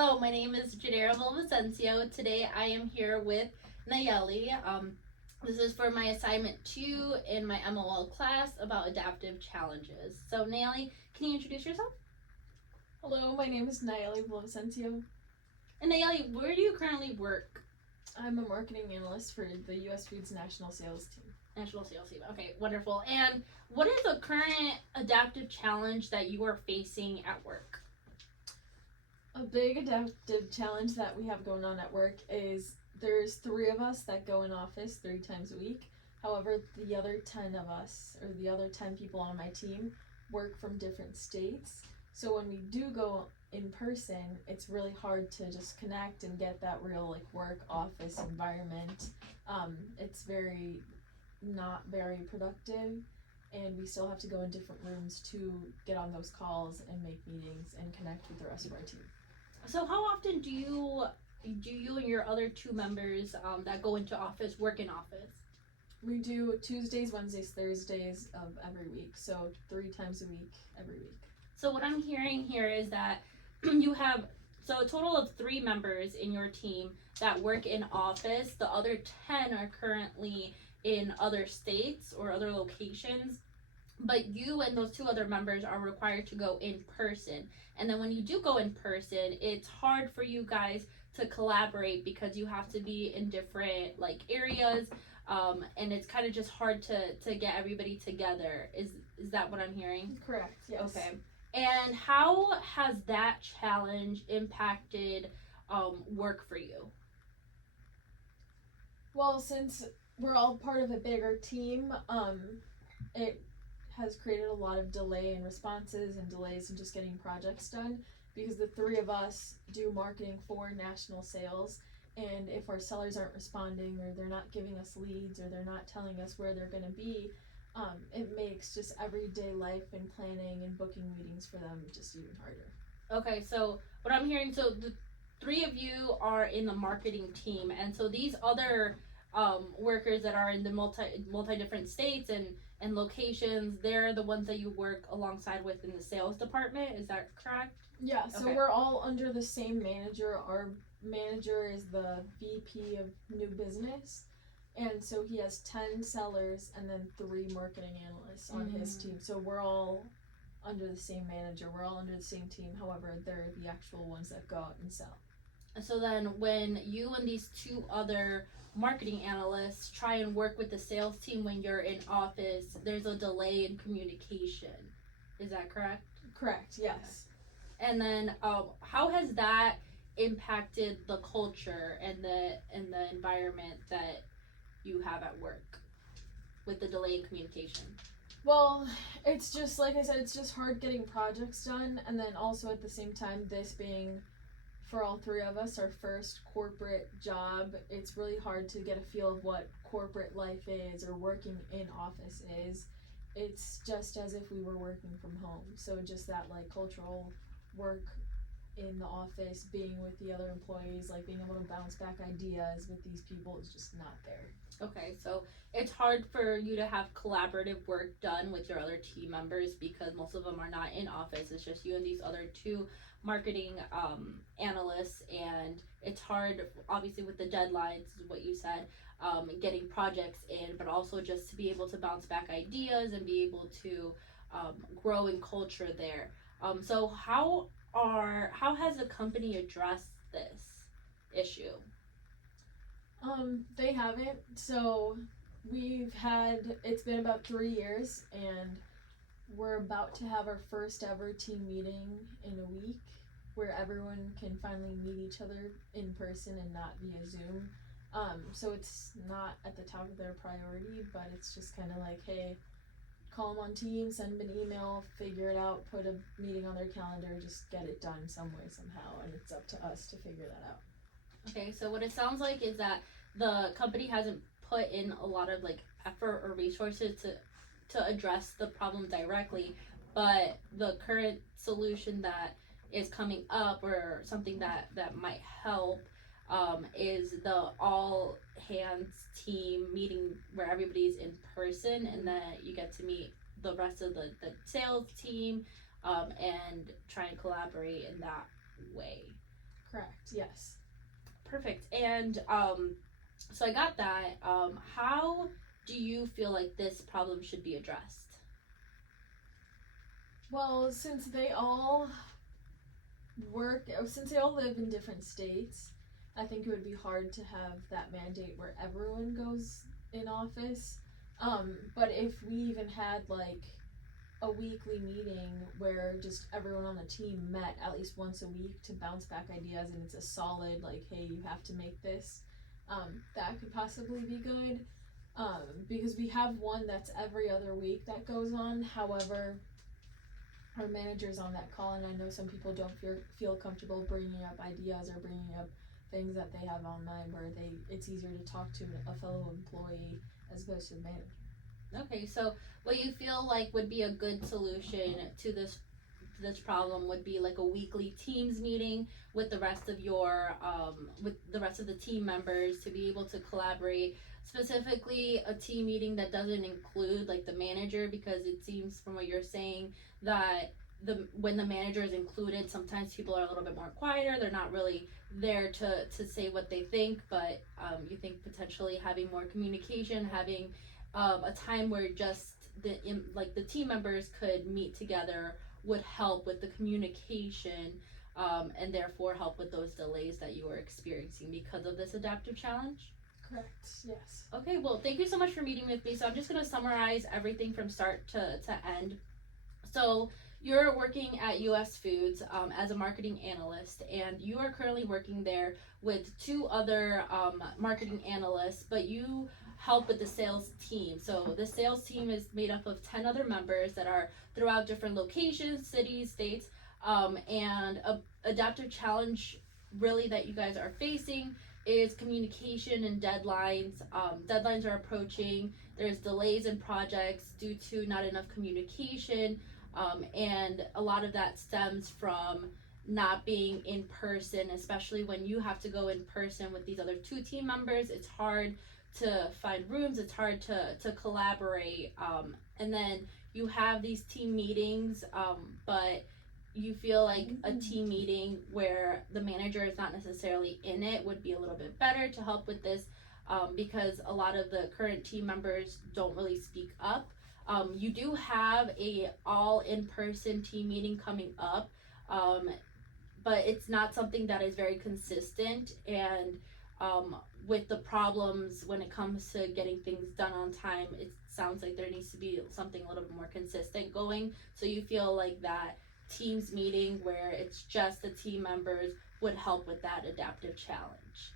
Hello, my name is Jadera Vicencio. Today I am here with Nayeli. This is for my assignment 2 in my MOL class about adaptive challenges. So Nayeli, can you introduce yourself? Hello, my name is Nayeli Vicencio. And Nayeli, where do you currently work? I'm a marketing analyst for the U.S. Foods National Sales Team. National Sales Team. Okay, wonderful. And what is the current adaptive challenge that you are facing at work? A big adaptive challenge that we have going on at work is there's 3 of us that go in office 3 times a week. However, the other 10 of us, or the other 10 people on my team, work from different states. So when we do go in person, it's really hard to just connect and get that real work office environment. It's not very productive, and we still have to go in different rooms to get on those calls and make meetings and connect with the rest of our team. So how often do you and your other 2 members that go into office work in office? We do Tuesdays, Wednesdays, Thursdays of every week, so 3 times a week every week. So what I'm hearing here is that you have a total of 3 members in your team that work in office. The other 10 are currently in other states or other locations, but you and those 2 other members are required to go in person. And then when you do go in person, it's hard for you guys to collaborate because you have to be in different areas, and it's kind of just hard to get everybody together. Is that what I'm hearing? Correct, yes. Okay. And how has that challenge impacted work for you? Well, since we're all part of a bigger team, it has created a lot of delay in responses and delays in just getting projects done, because the 3 of us do marketing for national sales, and if our sellers aren't responding, or they're not giving us leads, or they're not telling us where they're going to be, it makes just everyday life and planning and booking meetings for them just even harder. Okay, so what I'm hearing, so the 3 of you are in the marketing team, and so these other workers that are in the multi different states and locations, they're the ones that you work alongside with in the sales department. Is that correct? Yeah, so Okay. We're all under the same manager. Our manager is the VP of new business, and so he has 10 sellers and then 3 marketing analysts on his team. So we're all under the same manager, we're all under the same team. However, they're the actual ones that go out and sell. So then when you and these 2 other marketing analysts try and work with the sales team when you're in office, there's a delay in communication. Is that correct? Correct, yes. Okay. And then how has that impacted the culture and the environment that you have at work with the delay in communication? Well, it's just, like I said, it's just hard getting projects done, and then also at the same time, this being, for all 3 of us, our first corporate job, it's really hard to get a feel of what corporate life is or working in office is. It's just as if we were working from home. So just that cultural work in the office, being with the other employees, being able to bounce back ideas with these people is just not there. Okay, so it's hard for you to have collaborative work done with your other team members because most of them are not in office. It's just you and these other 2 marketing analysts, and it's hard, obviously, with the deadlines, is what you said, getting projects in, but also just to be able to bounce back ideas and be able to grow in culture there. So how has the company addressed this issue? They haven't. So it's been about 3 years, and we're about to have our first ever team meeting in a week where everyone can finally meet each other in person and not via Zoom. So it's not at the top of their priority, but it's just kind of hey, call them on Teams, send them an email, figure it out, put a meeting on their calendar, just get it done some way, somehow, and it's up to us to figure that out. Okay, so what it sounds like is that the company hasn't put in a lot of effort or resources to address the problem directly, but the current solution that is coming up, or something that might help, is the all hands team meeting where everybody's in person, and then you get to meet the rest of the sales team and try and collaborate in that way. yes. Perfect. And so I got that. How do you feel like this problem should be addressed? Well, since they all live in different states, I think it would be hard to have that mandate where everyone goes in office. But if we even had like a weekly meeting where just everyone on the team met at least once a week to bounce back ideas, and it's a solid like, hey, you have to make this, that could possibly be good. Because we have one that's every other week that goes on. However, our manager's on that call, and I know some people don't feel comfortable bringing up ideas or bringing up things that they have on mind where it's easier to talk to a fellow employee as opposed to the manager. Okay, so what you feel like would be a good solution to this problem would be like a weekly teams meeting with the rest of your with the rest of the team members to be able to collaborate, specifically a team meeting that doesn't include like the manager, because it seems from what you're saying that when the manager is included, sometimes people are a little bit more quieter, they're not really there to say what they think, but you think potentially having more communication, having a time where just the team members could meet together would help with the communication, and therefore help with those delays that you were experiencing because of this adaptive challenge? Correct, yes. Okay, well, thank you so much for meeting with me. So I'm just going to summarize everything from start to end. So you're working at US Foods as a marketing analyst, and you are currently working there with two other marketing analysts, but you help with the sales team. So the sales team is made up of 10 other members that are throughout different locations, cities, states, and a adaptive challenge really that you guys are facing is communication and deadlines. Deadlines are approaching. There's delays in projects due to not enough communication, and a lot of that stems from not being in person, especially when you have to go in person with these other two team members. It's hard to find rooms, it's hard to collaborate, and then you have these team meetings, but you feel like a team meeting where the manager is not necessarily in it would be a little bit better to help with this, because a lot of the current team members don't really speak up. You do have a all in-person team meeting coming up, but it's not something that is very consistent, and with the problems when it comes to getting things done on time, it sounds like there needs to be something a little bit more consistent going. So you feel like that teams meeting where it's just the team members would help with that adaptive challenge.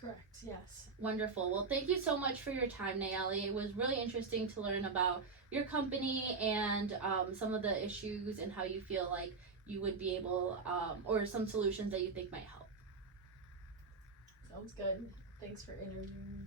Correct, yes. Wonderful. Well, thank you so much for your time, Nayeli. It was really interesting to learn about your company and some of the issues and how you feel like you would be able, or some solutions that you think might help. Sounds good. Thanks for interviewing me.